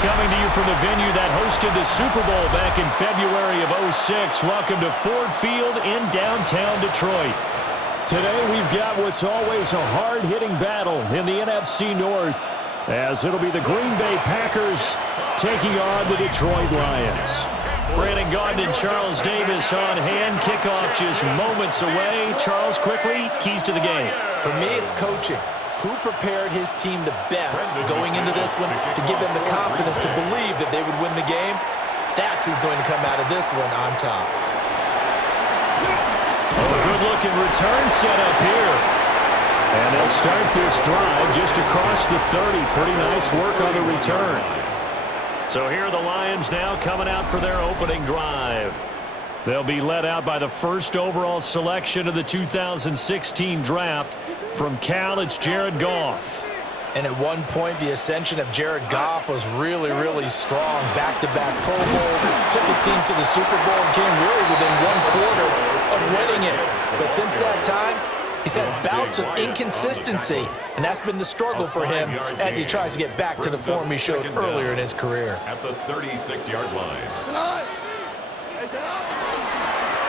coming to you from the venue that hosted the Super Bowl back in February of '06. Welcome to Ford Field in downtown Detroit. Today we've got what's always a hard-hitting battle in the NFC North, as it'll be the Green Bay Packers taking on the Detroit Lions. Brandon Gaudin and Charles Davis on hand. Kickoff just moments away. Charles, quickly, keys to the game. For me, it's coaching. Who prepared his team the best going into this one to give them the confidence to believe that they would win the game? That's who's going to come out of this one on top. Good-looking return set up here. And they'll start this drive just across the 30. Pretty nice work on the return. So here are the Lions now coming out for their opening drive. They'll be led out by the first overall selection of the 2016 draft. From Cal, it's Jared Goff. And at one point, the ascension of Jared Goff was really, really strong. Back-to-back Pro Bowls, took his team to the Super Bowl and came really within one quarter of winning it. But since that time, he's had bouts of inconsistency, and that's been the struggle for him as he tries to get back to the form he showed earlier in his career. At the 36-yard line.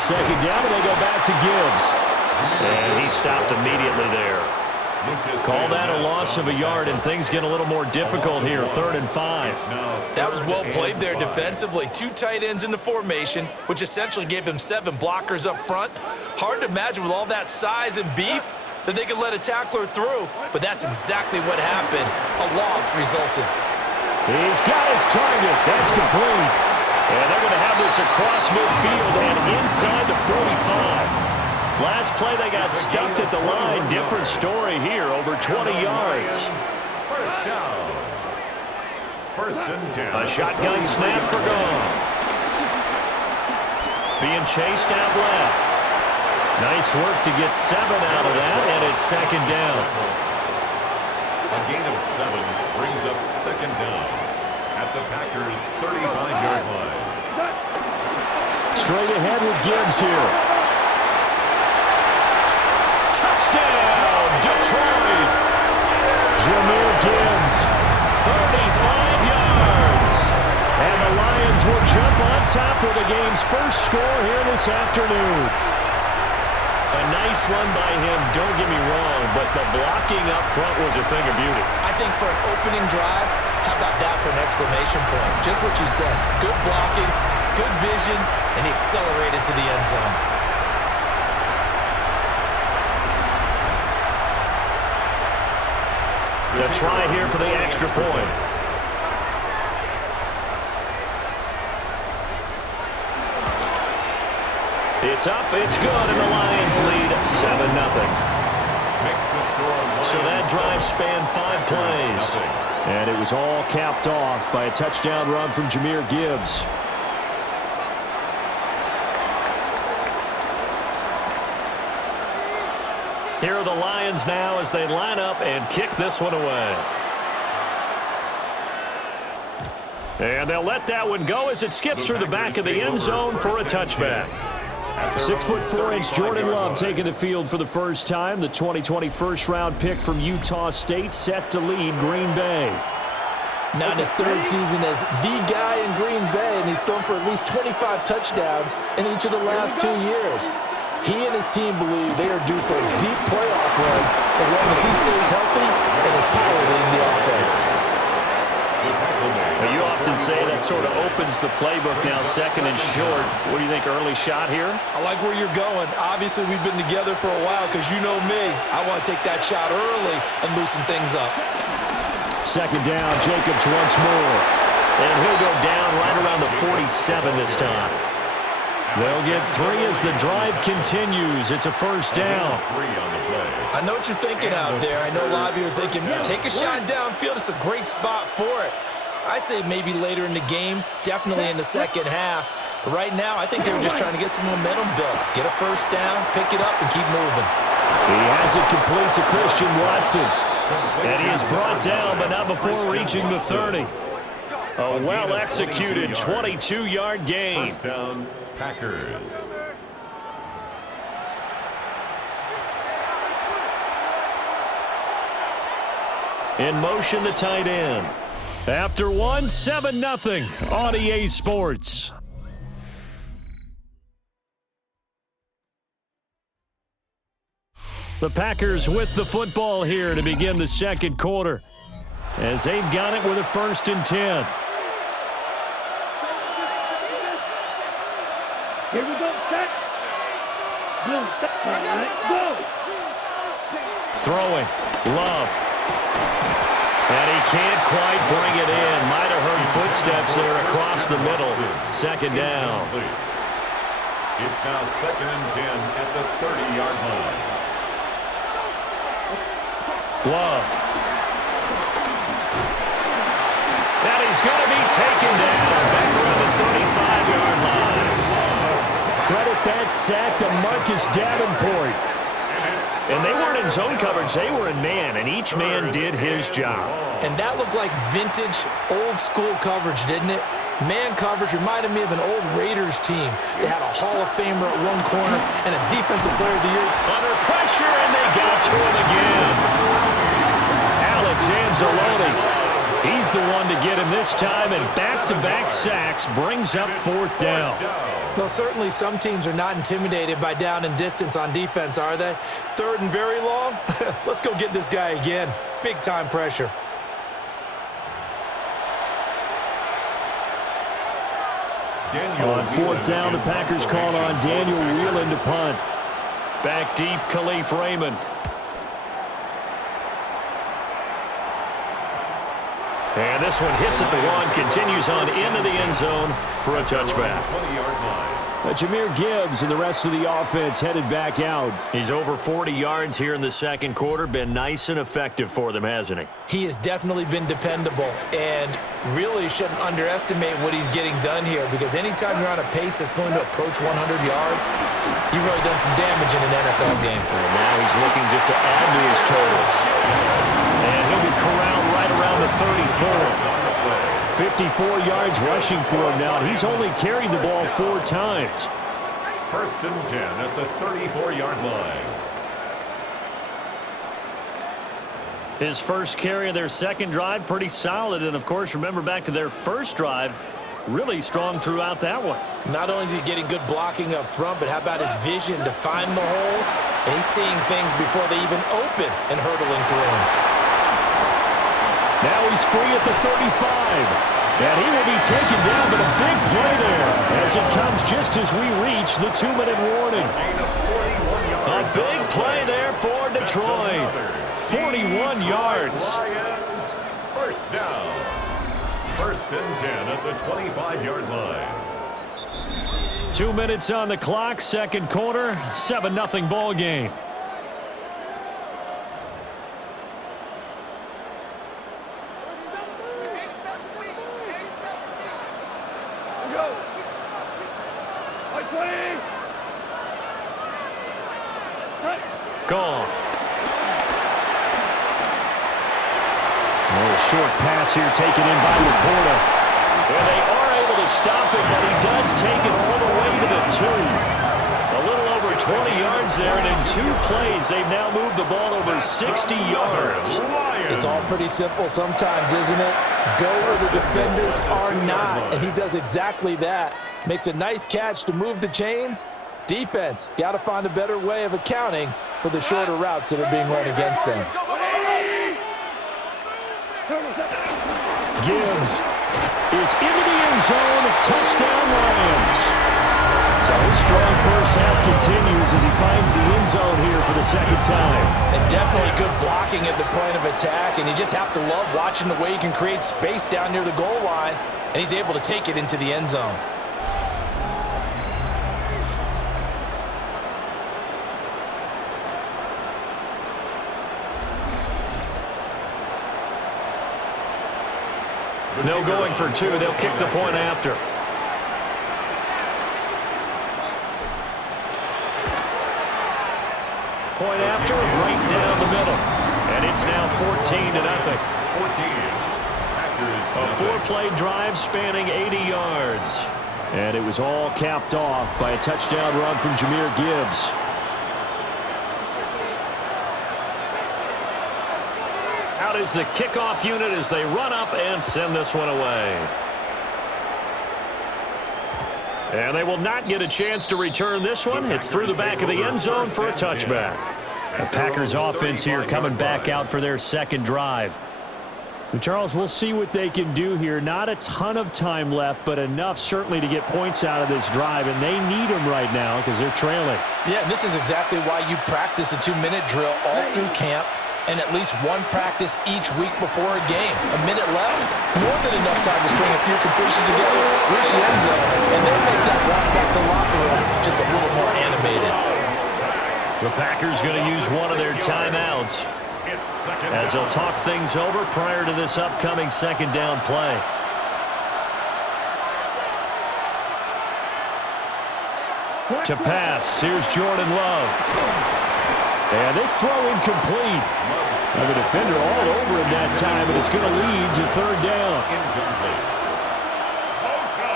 Second down, and they go back to Gibbs. And he stopped immediately there. Call that a loss of a yard, and things get a little more difficult here. 3rd and 5. That was well played there defensively. 2 tight ends in the formation, which essentially gave them 7 blockers up front. Hard to imagine with all that size and beef that they could let a tackler through, but that's exactly what happened. A loss resulted. He's got his target. That's complete. And they're going to have this across midfield and inside the 45. Last play, they got stuffed at the line. Different story here, over 20 yards. First down. 1st and 10. A shotgun snap for Goff. Being chased out left. Nice work to get 7 out of that, and it's 2nd down. A gain of 7 brings up 2nd down at the Packers' 35-yard line. Straight ahead with Gibbs here. Touchdown, Detroit! Jahmyr Gibbs, 35 yards. And the Lions will jump on top with the game's first score here this afternoon. A nice run by him, don't get me wrong, but the blocking up front was a thing of beauty. I think for an opening drive, how about that for an exclamation point? Just what you said. Good blocking, good vision, and he accelerated to the end zone. To try here for the extra point. It's up, it's good, and the Lions lead 7-0. So that drive spanned 5 plays. And it was all capped off by a touchdown run from Jahmyr Gibbs. Here are the Lions now as they line up and kick this one away. And they'll let that one go as it skips through the back of the end zone for a touchback. 6'4" Jordan Love taking the field for the first time. The 2020 first-round pick from Utah State set to lead Green Bay. Now in his 3rd season as the guy in Green Bay, and he's thrown for at least 25 touchdowns in each of the last 2 years. He and his team believe they are due for a deep playoff run as long as he stays healthy and is piloting the offense. Now, you often say that sort of opens the playbook now, 2nd and short. What do you think, early shot here? I like where you're going. Obviously, we've been together for a while because you know me. I want to take that shot early and loosen things up. 2nd down, Jacobs once more. And he'll go down right around the 47 this time. They'll get 3 as the drive continues. It's a 1st down. I know what you're thinking out there. I know a lot of you are thinking, take a shot downfield. It's a great spot for it. I'd say maybe later in the game, definitely in the 2nd half. But right now, I think they were just trying to get some momentum built. Get a 1st down, pick it up, and keep moving. He has it complete to Christian Watson. And he is brought down, but not before reaching the 30. A well-executed 22-yard gain. First down, Packers. In motion, the tight end. After one, 7-0 on EA Sports. The Packers with the football here to begin the second quarter, as they've got it with a 1st and 10. Here we go, set. Blue, set. All right, go. Throwing. Love. And he can't quite bring it in. Might have heard footsteps there across the middle. 2nd down. It's now 2nd and 10 at the 30-yard line. Love. And he's going to be taken down back around the 35-yard line. Credit that sack to Marcus Davenport. And they weren't in zone coverage. They were in man, and each man did his job. And that looked like vintage, old-school coverage, didn't it? Man coverage reminded me of an old Raiders team. They had a Hall of Famer at one corner and a Defensive Player of the Year. Under pressure, and they got to him again. Alex Anzalone. He's the one to get him this time, and back-to-back sacks brings up 4th down. Well, certainly some teams are not intimidated by down and distance on defense, are they? 3rd and very long? Let's go get this guy again. Big-time pressure. On 4th down, the Packers call on Daniel Whelan to punt. Back deep, Khalif Raymond. And this one hits at the 1, continues on into the end zone for a touchback. 20-yard line. Jameer Gibbs and the rest of the offense headed back out. He's over 40 yards here in the second quarter. Been nice and effective for them, hasn't he? He has definitely been dependable, and really shouldn't underestimate what he's getting done here, because anytime you're on a pace that's going to approach 100 yards, you've really done some damage in an NFL game. And now he's looking just to add to his totals. And he'll be corralled right around the 34. 54 yards rushing for him now. He's only carried the ball 4 times. 1st and 10 at the 34-yard line. His first carry of their second drive, pretty solid. And, of course, remember back to their first drive, really strong throughout that one. Not only is he getting good blocking up front, but how about his vision to find the holes? And he's seeing things before they even open and hurtling through them. Now he's free at the 35. And he will be taken down, but a big play there as it comes just as we reach the 2-minute warning. A big play there for Detroit. 41 yards. 1st down. 1st and 10 at the 25-yard line. 2 minutes on the clock, second quarter, 7-0 ball game. Gone. A little short pass here taken in by Laporta. And they are able to stop him, but he does take it all the way to the 2. A little over 20 yards there, and in 2 plays, they've now moved the ball over 60 yards. It's all pretty simple sometimes, isn't it? Go where the defenders are not, and he does exactly that. Makes a nice catch to move the chains. Defense, got to find a better way of accounting for the shorter routes that are being run against them. Gibbs is into the end zone. Touchdown, Lions. So his strong first half continues as he finds the end zone here for the second time. And definitely good blocking at the point of attack, and you just have to love watching the way he can create space down near the goal line, and he's able to take it into the end zone. No going for 2. They'll kick the point after. Point after, right down the middle. And it's now 14-0. 14. A 4-play drive spanning 80 yards. And it was all capped off by a touchdown run from Jameer Gibbs. Out deploys the kickoff unit as they run up and send this one away. And they will not get a chance to return this one. It's through the back of the end zone for a touchback. The Packers offense here coming back out for their second drive. Charles, we'll see what they can do here. Not a ton of time left, but enough certainly to get points out of this drive, and they need them right now because they're trailing. Yeah, this is exactly why you practice a 2-minute drill all through camp and at least one practice each week before a game. A minute left, more than enough time to string a few completions together, reach the end zone, and then make that run back to the locker room just a little more animated. The Packers going to use one of their timeouts as they'll talk things over prior to this upcoming second down play. To pass, here's Jordan Love. And this throw incomplete. And the defender all over him that time, and it's going to lead to third down.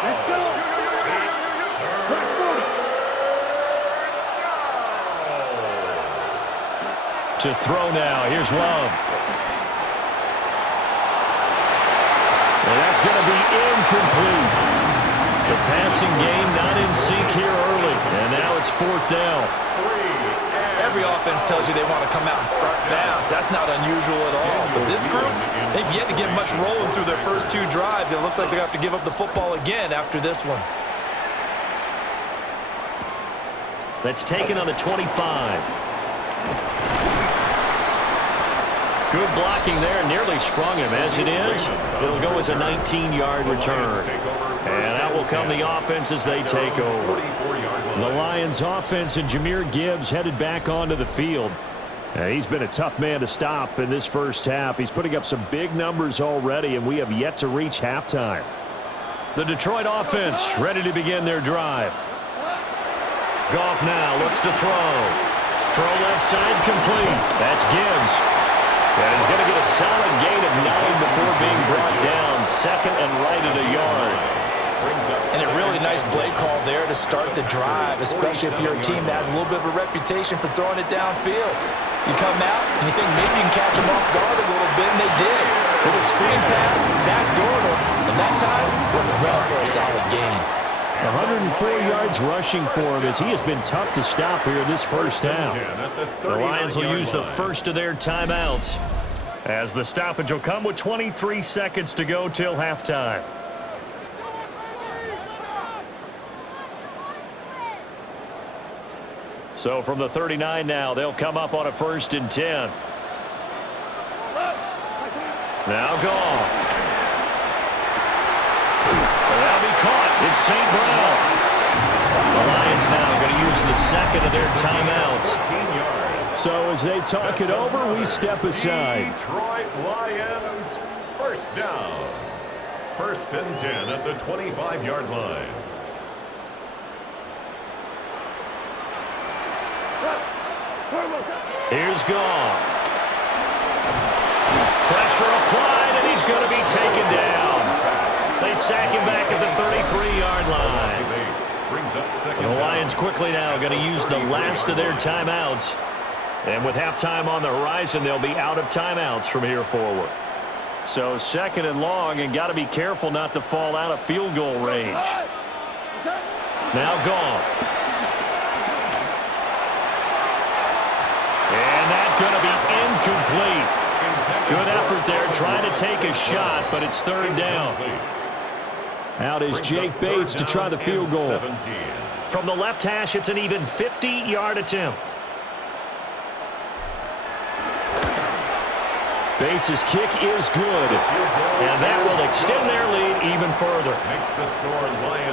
Let's go. To throw now, here's Love. And that's going to be incomplete. The passing game not in sync here early, and now it's fourth down. Every offense tells you they want to come out and start fast. That's not unusual at all. But this group, they've yet to get much rolling through their first two drives. It looks like they're going to have to give up the football again after this one. That's taken on the 25. Good blocking there, nearly sprung him. As it is, it'll go as a 19-yard return. And out will come the offense as they take over. The Lions offense and Jahmyr Gibbs headed back onto the field. He's been a tough man to stop in this first half. He's putting up some big numbers already, and we have yet to reach halftime. The Detroit offense ready to begin their drive. Goff now looks to throw. Throw left side complete. That's Gibbs. And he's going to get a solid gain of 9 before being brought down. Second and right at a yard. And a really nice play call there to start the drive, especially if you're a team that has a little bit of a reputation for throwing it downfield. You come out and you think maybe you can catch them off guard a little bit, and they did. Little screen pass, backdoor them, and that time worked well for a solid gain. 104 yards rushing for him as he has been tough to stop here in this first half. The Lions will use the first of their timeouts as the stoppage will come with 23 seconds to go till halftime. So from the 39 now, they'll come up on a 1st and 10. Now Goff. That'll be caught. It's St. Brown. The Lions now going to use the second of their timeouts. So as they talk it over, we step aside. Detroit Lions, first down. 1st and 10 at the 25-yard line. Here's Goff. Pressure applied, and he's going to be taken down. They sack him back at the 33-yard line. The Lions quickly now going to use the last of their timeouts. And with halftime on the horizon, they'll be out of timeouts from here forward. So 2nd and long, and got to be careful not to fall out of field goal range. Now Goff. And that's going to be incomplete. Good effort there trying to take a shot, but it's 3rd down. Out is Jake Bates to try the field goal. From the left hash, it's an even 50-yard attempt. Bates' kick is good, and that will extend their lead even further.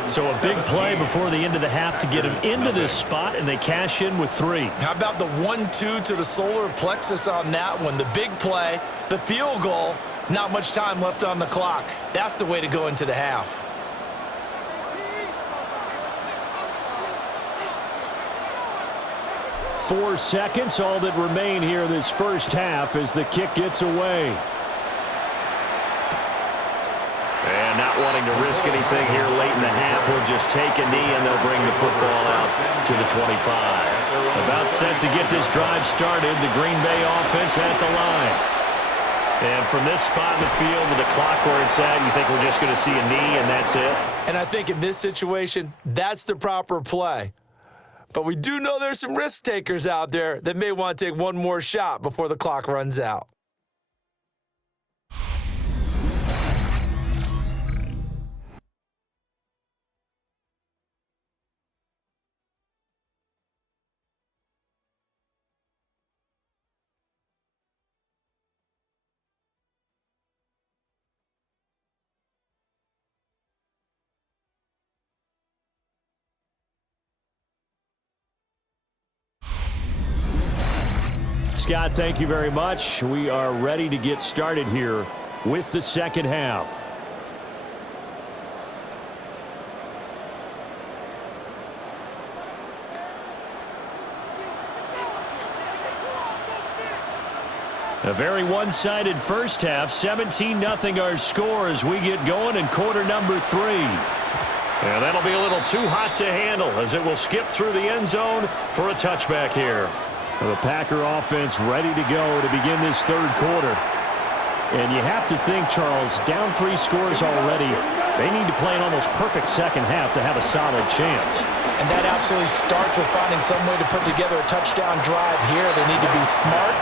So a big play before the end of the half to get them into this spot, and they cash in with 3. How about the 1-2 to the solar plexus on that one? The big play, the field goal, not much time left on the clock. That's the way to go into the half. Four seconds, all that remain here this first half as the kick gets away. And not wanting to risk anything here late in the half, will just take a knee and they'll bring the football out to the 25. About set to get this drive started, the Green Bay offense at the line. And from this spot in the field with the clock where it's at, you think we're just going to see a knee and that's it? And I think in this situation, that's the proper play. But we do know there's some risk takers out there that may want to take one more shot before the clock runs out. Scott, thank you very much. We are ready to get started here with the second half. A very one-sided first half, 17-0 our score as we get going in quarter number 3. And that'll be a little too hot to handle as it will skip through the end zone for a touchback here. The Packer offense ready to go to begin this third quarter. And you have to think, Charles, down 3 scores already. They need to play an almost perfect second half to have a solid chance. And that absolutely starts with finding some way to put together a touchdown drive here. They need to be smart,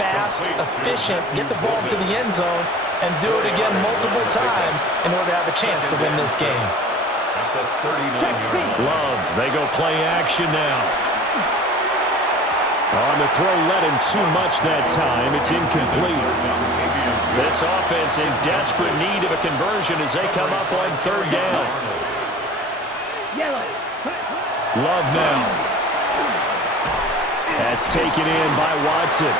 fast, efficient, get the ball to the end zone, and do it again multiple times in order to have a chance to win this game. Love, they go play action now. On the throw, led him too much that time. It's incomplete. This offense in desperate need of a conversion as they come up on third down. Love now. That's taken in by Watson.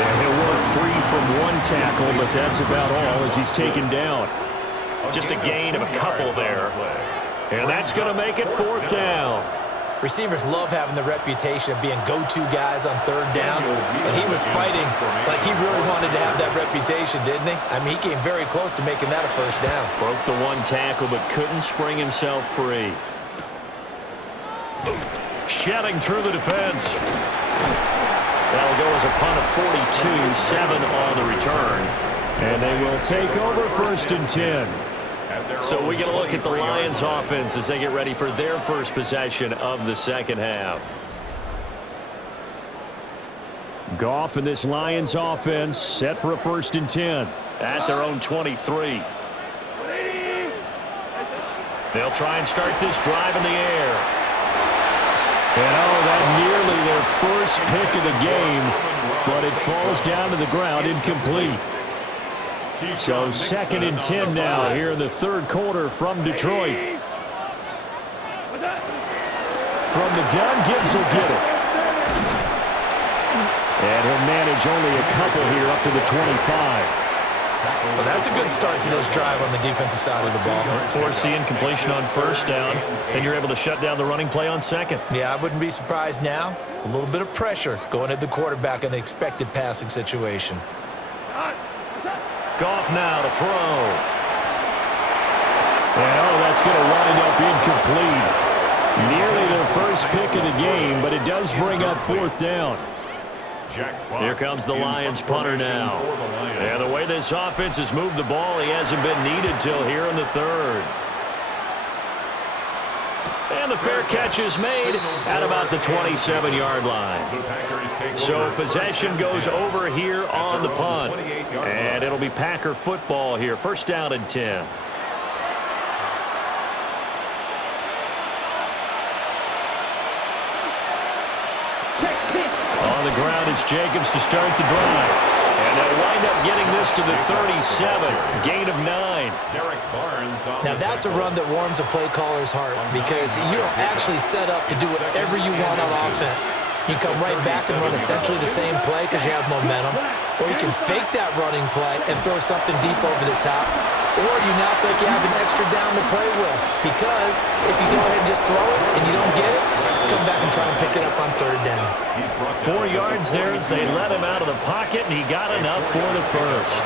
And he'll work free from one tackle, but that's about all as he's taken down. Just a gain of a couple there. And that's going to make it fourth down. Receivers love having the reputation of being go-to guys on third down, and he was fighting like he really wanted to have that reputation, didn't he? I mean, he came very close to making that a first down. Broke the one tackle, but couldn't spring himself free. Shedding through the defense. That'll go as a punt of 42, 7 on the return. And they will take over first and 10. So we get a look at the Lions offense as they get ready for their first possession of the second half. Goff and this Lions offense set for a first and 10 at their own 23. They'll try and start this drive in the air. And that nearly their first pick of the game, but it falls down to the ground incomplete. So second and 10 now here in the third quarter from Detroit. From the gun, Gibbs will get it. And he'll manage only a couple here up to the 25. Well, that's a good start to this drive on the defensive side of the ball. Force the incompletion on first down, then you're able to shut down the running play on second. Yeah, I wouldn't be surprised now. A little bit of pressure going at the quarterback in an expected passing situation. Goff now to throw. And that's going to wind up incomplete. Nearly their first pick of the game, but it does bring up fourth down. Here comes the Lions punter now. And the way this offense has moved the ball, he hasn't been needed till here in the third. And the fair catch is made at about the 27-yard line. So possession goes over here on the punt. And it'll be Packer football here. First down and 10. On the ground, it's Jacobs to start the drive. And they'll wind up getting this to the 37. Gain of 9. Now, that's a run that warms a play caller's heart because you're actually set up to do whatever you want on offense. You can come right back and run essentially the same play because you have momentum. Or you can fake that running play and throw something deep over the top. Or you now feel like you have an extra down to play with. Because if you go ahead and just throw it and you don't get it, come back and try and pick it up on third down. 4 yards there as they let him out of the pocket, and he got enough for the first.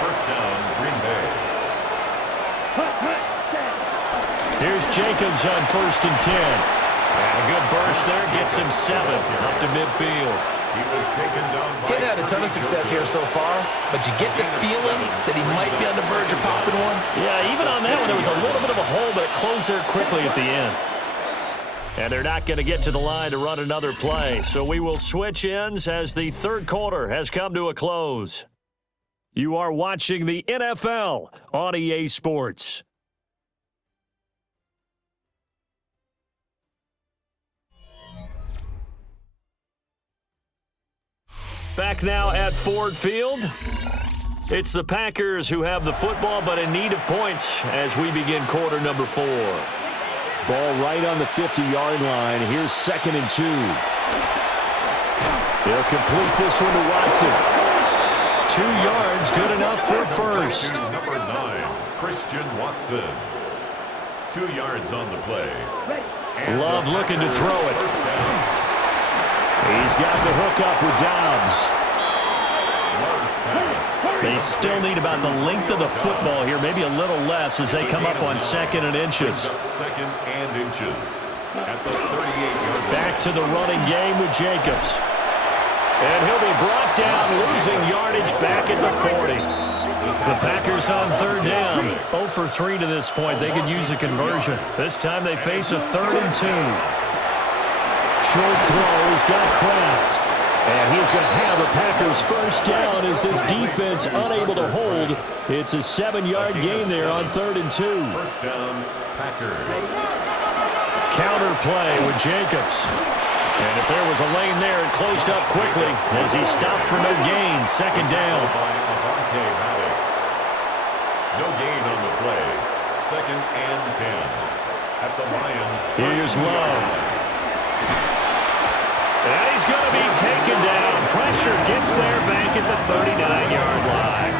First down, Green Bay. Here's Jacobs on first and 10. And a good burst there gets him 7 up to midfield. He was taken down by Getting had a ton of success here so far, but you get the feeling that he might be on the verge of popping one. Yeah, even on that one, there was a little bit of a hole, but it closed there quickly at the end. And they're not going to get to the line to run another play, so we will switch ends as the third quarter has come to a close. You are watching the NFL on EA Sports. Back now at Ford Field. It's the Packers who have the football, but in need of points as we begin quarter number 4. Ball right on the 50-yard line. Here's 2nd and 2. He'll complete this one to Watson. 2 yards, good enough for first. Number 9, Christian Watson. 2 yards on the play. And Love looking to throw it. First down. He's got the hook up with Dobbs. Love's pass. They still need about the length of the football here, maybe a little less as they come up on 2nd and inches. Second and inches at the 38-yard line. Back to the running game with Jacobs. And he'll be brought down, losing yardage back at the 40. The Packers on 3rd down. 0 for 3 to this point. They could use a conversion. This time they face a 3rd and 2. Short throw. He's got Kraft. And he's going to have the Packers first down as this defense unable to hold. It's a 7-yard gain there on 3rd and 2. First down, Packers. Counter play with Jacobs. And if there was a lane there, it closed up quickly as he stopped for no gain. 2nd down. No gain on the play. 2nd and 10. At the Lions. Here's Love. And he's going to be taken down. Pressure gets there back at the 39-yard line.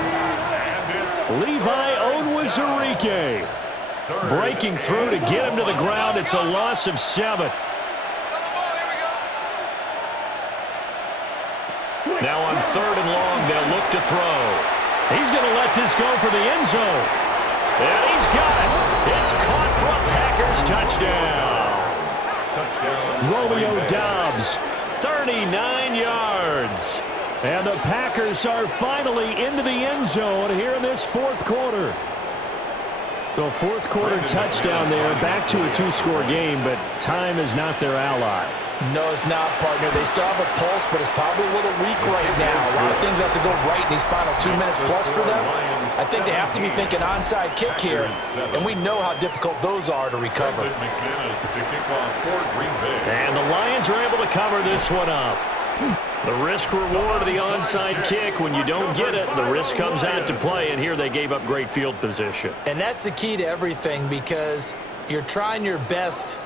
Levi Onwuzurike breaking through to get him to the ground. It's a loss of 7. Now on 3rd and long, they'll look to throw. He's going to let this go for the end zone. And he's got it. It's caught from Packers. Touchdown. Romeo Dobbs, 39 yards. And the Packers are finally into the end zone here in this 4th quarter. The 4th quarter touchdown there, back to a 2-score game, but time is not their ally. No, it's not, partner. They still have a pulse, but it's probably a little weak right now. A lot of things have to go right in these final 2 minutes plus for them. I think they have to be thinking onside kick here, and we know how difficult those are to recover. And the Lions are able to cover this one up. The risk-reward of the onside kick, when you don't get it, the risk comes out to play, and here they gave up great field position. And that's the key to everything, because you're trying your best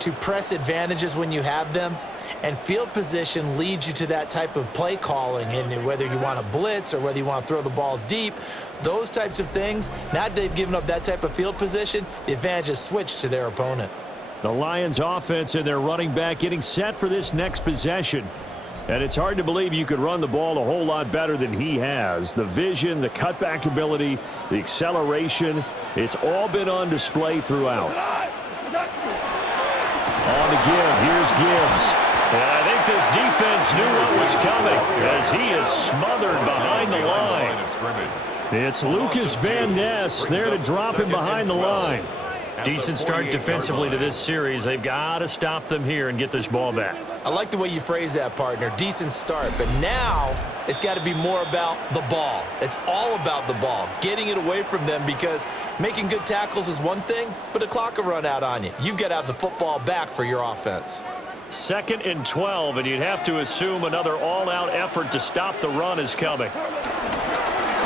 to press advantages when you have them, and field position leads you to that type of play calling, and whether you want to blitz or whether you want to throw the ball deep, those types of things. Now that they've given up that type of field position, the advantage is switched to their opponent. The Lions offense and their running back getting set for this next possession. And it's hard to believe you could run the ball a whole lot better than he has. The vision, the cutback ability, the acceleration, it's all been on display throughout. On the give, here's Gibbs. And I think this defense knew what was coming as he is smothered behind the line. It's Lucas Van Ness there to drop him behind the line. Decent start defensively to this series. They've got to stop them here and get this ball back. I like the way you phrase that, partner. Decent start, but now it's got to be more about the ball. It's all about the ball, getting it away from them, because making good tackles is one thing, but the clock will run out on you. You've got to have the football back for your offense. 2nd and 12, and you'd have to assume another all-out effort to stop the run is coming.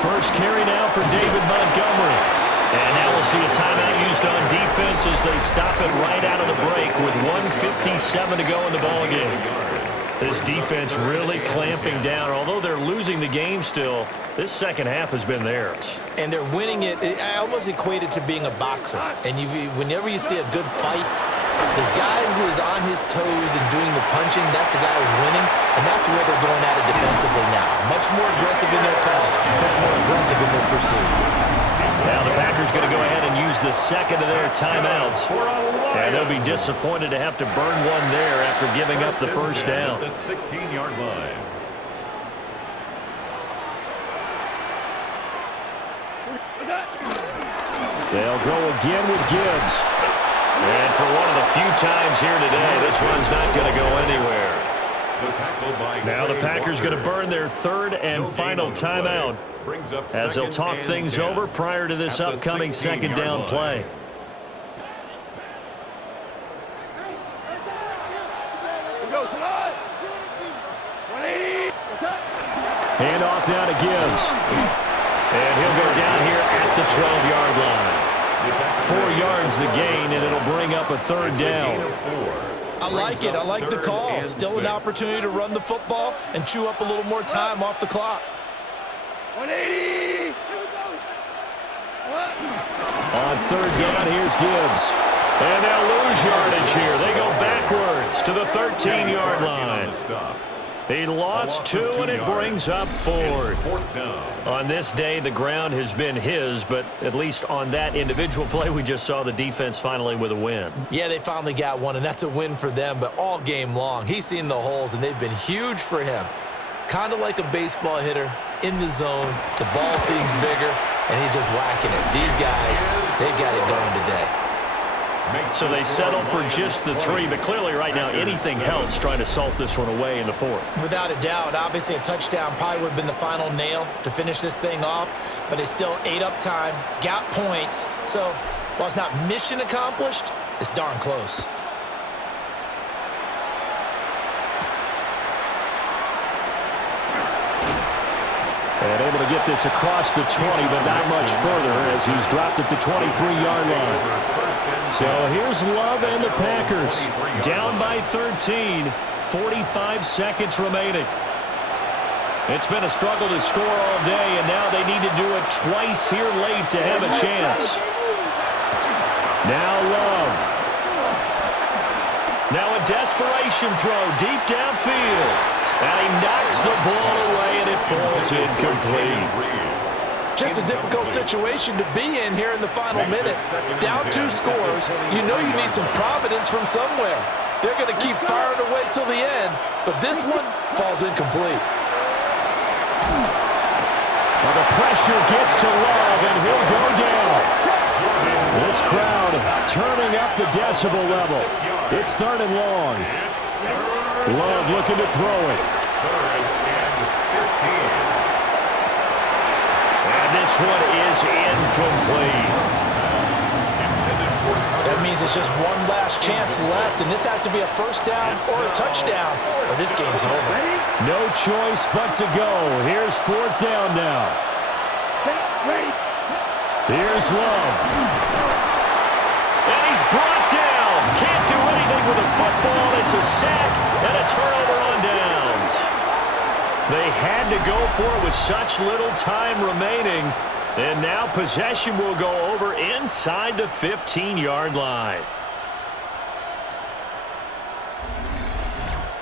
First carry now for David Montgomery. And now we'll see a timeout used on defense as they stop it right out of the break with 1:57 to go in the ballgame. This defense really clamping down. Although they're losing the game still, this second half has been theirs. And they're winning it. I almost equate it to being a boxer. And whenever you see a good fight, the guy who is on his toes and doing the punching, that's the guy who's winning. And that's where they're going at it defensively now. Much more aggressive in their calls, much more aggressive in their pursuit. Now the Packers going to go ahead and use the second of their timeouts. And they'll be disappointed to have to burn one there after giving up the first down. The 16-yard line. They'll go again with Gibbs. And for one of the few times here today, this run's not going to go anywhere. Now the Packers going to burn their third and final timeout as they'll talk things over prior to this upcoming second down play. Hand off now to Gibbs. And he'll go down here at the 12-yard line. 4 yards the gain, and it'll bring up a third down. I like it. I like the call. Still an opportunity to run the football and chew up a little more time off the clock. 180. On third down, here's Gibbs. And they'll lose yardage here. They go backwards to the 13-yard line. He lost 2, and it brings up 4th. On this day, the ground has been his, but at least on that individual play, we just saw the defense finally with a win. Yeah, they finally got one, and that's a win for them, but all game long, he's seen the holes, and they've been huge for him. Kind of like a baseball hitter in the zone. The ball seems bigger, and he's just whacking it. These guys, they've got it going today. So they settled for just the 3, but clearly right now anything helps trying to salt this one away in the 4th. Without a doubt, obviously a touchdown probably would have been the final nail to finish this thing off, but it's still ate up time, got points. So while it's not mission accomplished, it's darn close. And able to get this across the 20, but not much further as he's dropped at the 23-yard line. So here's Love and the Packers. Down by 13, 45 seconds remaining. It's been a struggle to score all day, and now they need to do it twice here late to have a chance. Now Love. Now a desperation throw deep downfield. And he knocks the ball away, and it falls incomplete. Just a difficult situation to be in here in the final minute. Down 2 scores, you know you need some providence from somewhere. They're going to keep firing away till the end, but this one falls incomplete. Well, the pressure gets to Love, and he'll go down. This crowd turning up the decibel level. It's 3rd and long. Love looking to throw it. 3rd and 15. And this one is incomplete. That means it's just one last chance left, and this has to be a first down or a touchdown, or this game's over. No choice but to go. Here's 4th down now. Here's Love. And he's brought down. Can't do anything with a football. It's a sack and a turnover on downs. They had to go for it with such little time remaining. And now possession will go over inside the 15-yard line.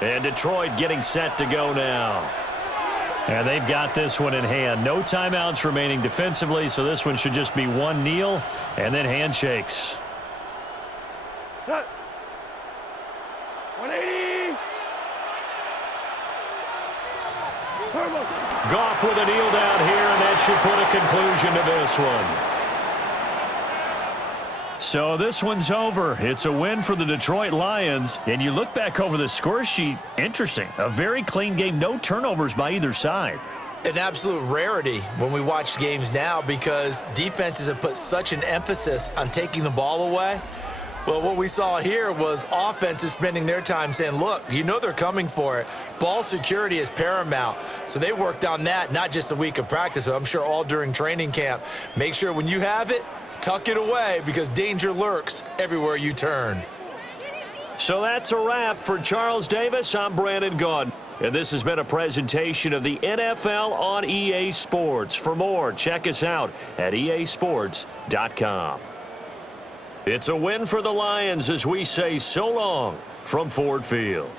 And Detroit getting set to go now. And they've got this one in hand. No timeouts remaining defensively, so this one should just be one kneel and then handshakes. 180. Goff with a kneel down here, and that should put a conclusion to this one. So this one's over. It's a win for the Detroit Lions. And you look back over the score sheet, interesting. A very clean game, no turnovers by either side. An absolute rarity when we watch games now because defenses have put such an emphasis on taking the ball away. Well, what we saw here was offenses spending their time saying, look, you know they're coming for it. Ball security is paramount. So they worked on that, not just a week of practice, but I'm sure all during training camp. Make sure when you have it, tuck it away because danger lurks everywhere you turn. So that's a wrap for Charles Davis. I'm Brandon Gaudin. And this has been a presentation of the NFL on EA Sports. For more, check us out at easports.com. It's a win for the Lions as we say so long from Ford Field.